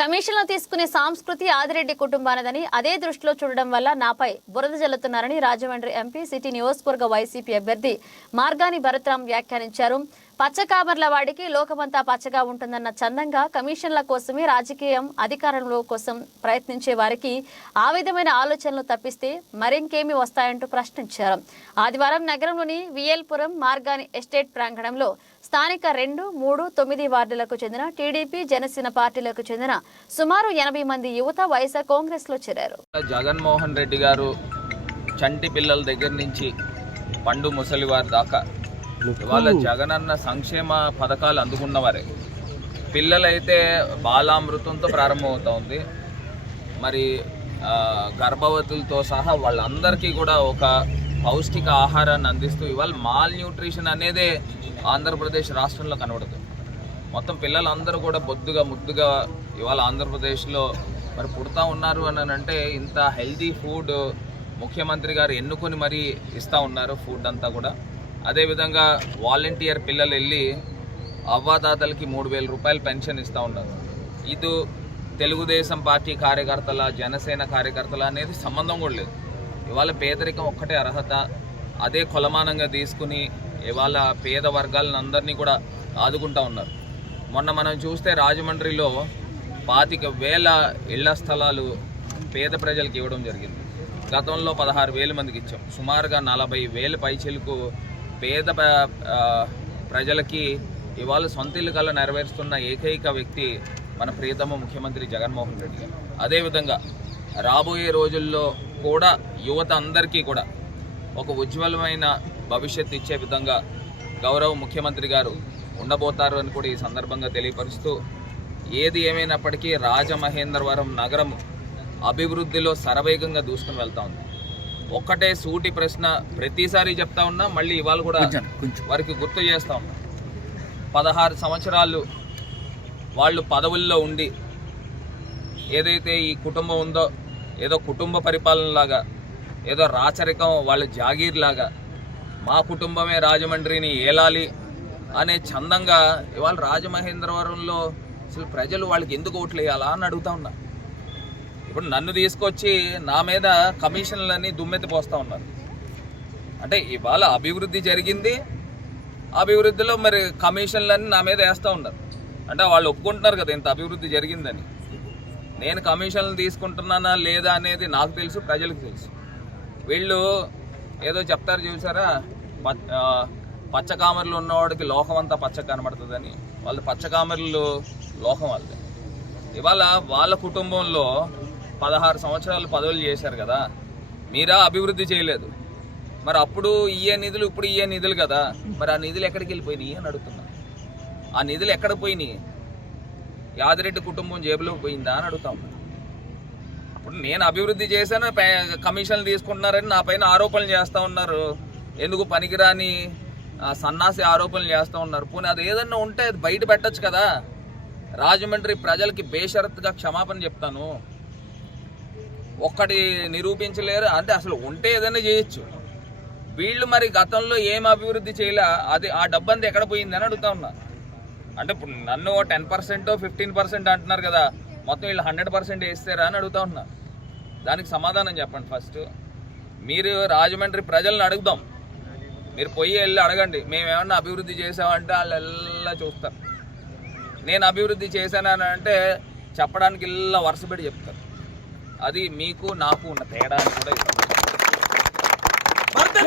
కమిషన్లు తీసుకునే సంస్కృతి ఆదిరెడ్డి కుటుంబానదని అదే దృష్టిలో చూడడం వల్ల నాపై బురద జల్లుతున్నారని రాజమండ్రి ఎంపీ సిటీ నియోజకవర్గ వైసీపీ అభ్యర్థి మార్గాని భరత్రాం వ్యాఖ్యానించారు. పచ్చకామర్ల వాడికి లోకమంతా పచ్చగా ఉంటుందన్న చందంగా కమిషన్ల కోసమే రాజకీయం అధికారంలో కోసం ప్రయత్నించే వారికి ఆ విధమైన ఆలోచనలు తప్పిస్తే మరింకేమి వస్తాయంటూ ప్రశ్నించారు. ఆదివారం నగరంలోని విఎల్పురం మార్గాని ఎస్టేట్ ప్రాంగణంలో స్థానిక రెండు మూడు తొమ్మిది వార్డులకు చెందిన టీడీపీ జనసేన పార్టీలకు చెందిన సుమారు ఎనభై మంది యువత వైఎస్ఆర్ కాంగ్రెస్లో చేరారు. జగన్మోహన్ రెడ్డి గారు చంటి పిల్లల దగ్గర నుంచి పండు ముసలివారి దాకా వాళ్ళ జగనన్న సంక్షేమ పథకాలు అందుకున్నవారే. పిల్లలైతే బాలామృతంతో ప్రారంభమవుతా ఉంది మరి గర్భవతులతో సహా వాళ్ళందరికీ కూడా ఒక పౌష్టిక ఆహారాన్ని అందిస్తూ ఇవాళ మాల్ న్యూట్రిషన్ అనేదే ఆంధ్రప్రదేశ్ రాష్ట్రంలో కనబడుతుంది. మొత్తం పిల్లలందరూ కూడా బొద్దుగా ముద్దుగా ఇవాళ ఆంధ్రప్రదేశ్లో మరి పుడతా ఉన్నారు అని అంటే ఇంత హెల్దీ ఫుడ్ ముఖ్యమంత్రి గారు ఎన్నుకొని మరీ ఇస్తూ ఉన్నారు ఫుడ్ అంతా కూడా. అదేవిధంగా వాలంటీర్ పిల్లలు వెళ్ళి అవ్వాతాతలకి మూడు వేల రూపాయలు పెన్షన్ ఇస్తూ ఉన్నారు. ఇది తెలుగుదేశం పార్టీ కార్యకర్తల జనసేన కార్యకర్తల అనేది సంబంధం కూడా లేదు. ఇవాళ పేదరికం ఒక్కటే అర్హత. అదే కొలమానంగా తీసుకుని ఇవాళ పేద వర్గాలను అందరినీ కూడా ఆదుకుంటా ఉన్నారు. మొన్న మనం చూస్తే రాజమండ్రిలో పాతిక వేల ఇళ్ళ స్థలాలు పేద ప్రజలకు ఇవ్వడం జరిగింది. గతంలో పదహారు వేల మందికి ఇచ్చాం. సుమారుగా నలభై వేల పైచీలకు పేద ప్రజలకి ఇవాళ సొంత ఇల్లు కల్లా నెరవేరుస్తున్న ఏకైక వ్యక్తి మన ప్రియతమ ముఖ్యమంత్రి జగన్మోహన్ రెడ్డి గారు. అదేవిధంగా రాబోయే రోజుల్లో కూడా యువత అందరికీ కూడా ఒక ఉజ్వలమైన భవిష్యత్ ఇచ్చే విధంగా గౌరవ ముఖ్యమంత్రి గారు ఉండబోతారు అని కూడా ఈ సందర్భంగా తెలియపరుస్తూ ఏది ఏమైనప్పటికీ రాజమహేంద్రవరం నగరం అభివృద్ధిలో శరవేగంగా దూసుకుని వెళ్తా ఉంది. ఒక్కటే సూటి ప్రశ్న ప్రతిసారి చెప్తా ఉన్నా మళ్ళీ ఇవాళ కూడా వారికి గుర్తు చేస్తా ఉన్నా. పదహారు సంవత్సరాలు వాళ్ళు పదవుల్లో ఉండి ఏదైతే ఈ కుటుంబం ఉందో ఏదో కుటుంబ పరిపాలన లాగా ఏదో రాచరికం వాళ్ళ జాగీర్ లాగా మా కుటుంబమే రాజమండ్రిని ఏలాలి అనే చందంగా ఇవాళ రాజమహేంద్రవరంలో అసలు ప్రజలు వాళ్ళకి ఎందుకు ఓట్లు వేయాలా అని అడుగుతా ఉన్నా. ఇప్పుడు నన్ను తీసుకొచ్చి నా మీద కమిషన్లన్నీ దుమ్మెత్తి పోస్తూ ఉన్నారు. అంటే ఇవాళ అభివృద్ధి జరిగింది అభివృద్ధిలో మరి కమిషన్లన్నీ నా మీద వేస్తూ ఉన్నారు. అంటే వాళ్ళు ఒప్పుకుంటున్నారు కదా ఇంత అభివృద్ధి జరిగిందని. నేను కమిషన్లు తీసుకుంటున్నానా లేదా అనేది నాకు తెలుసు ప్రజలకు తెలుసు. వీళ్ళు ఏదో చెప్తారు చూసారా? ప- పచ్చకామర్లు ఉన్నవాడికి లోకం అంతా పచ్చ కనబడుతుందని. వాళ్ళు పచ్చకామర్లు లోకం వాళ్ళది. ఇవాళ వాళ్ళ కుటుంబంలో పదహారు సంవత్సరాలు పదవులు చేశారు కదా మీరా అభివృద్ధి చేయలేదు. మరి అప్పుడు ఇయ్యే నిధులు ఇప్పుడు ఇయ్యే నిధులు కదా మరి ఆ నిధులు ఎక్కడికి వెళ్ళిపోయినాయి అని అడుగుతున్నా. ఆ నిధులు ఎక్కడ పోయినాయి? యాదిరెడ్డి కుటుంబం జేబులో పోయిందా అని అడుగుతాం ఇప్పుడు నేను అభివృద్ధి చేశాను కమిషన్లు తీసుకుంటున్నారని నా పైన ఆరోపణలు చేస్తూ ఉన్నారు. ఎందుకు పనికిరాని ఆ, సన్నాసి ఆరోపణలు చేస్తూ ఉన్నారు. పోనీ అది ఏదన్నా ఉంటే అది బయట పెట్టచ్చు కదా. రాజమండ్రి ప్రజలకి బేషరత్తుగా క్షమాపణ చెప్తాను. ఒక్కటి నిరూపించలేరు. అంటే అసలు ఉంటే ఏదైనా చేయొచ్చు. వీళ్ళు మరి గతంలో ఏం అభివృద్ధి చేయలే అది ఆ డబ్బంతా ఎక్కడ పోయిందని అడుగుతా ఉన్నా. అంటే ఇప్పుడు నన్ను టెన్ పర్సెంట్ ఫిఫ్టీన్ పర్సెంట్ అంటున్నారు కదా మొత్తం వీళ్ళు హండ్రెడ్ పర్సెంట్ వేస్తారా అని అడుగుతా ఉన్నా. దానికి సమాధానం చెప్పండి ఫస్ట్. మీరు రాజమండ్రి ప్రజలను అడుగుదాం. మీరు పోయి వెళ్ళి అడగండి. మేము ఏమన్నా అభివృద్ధి చేసామంటే వాళ్ళు ఎలా చూస్తారు. నేను అభివృద్ధి చేశానని అంటే చెప్పడానికి ఇలా వరుసపెట్టి చెప్తారు. అది మీకు నాకు ఉన్న తేడా అని కూడా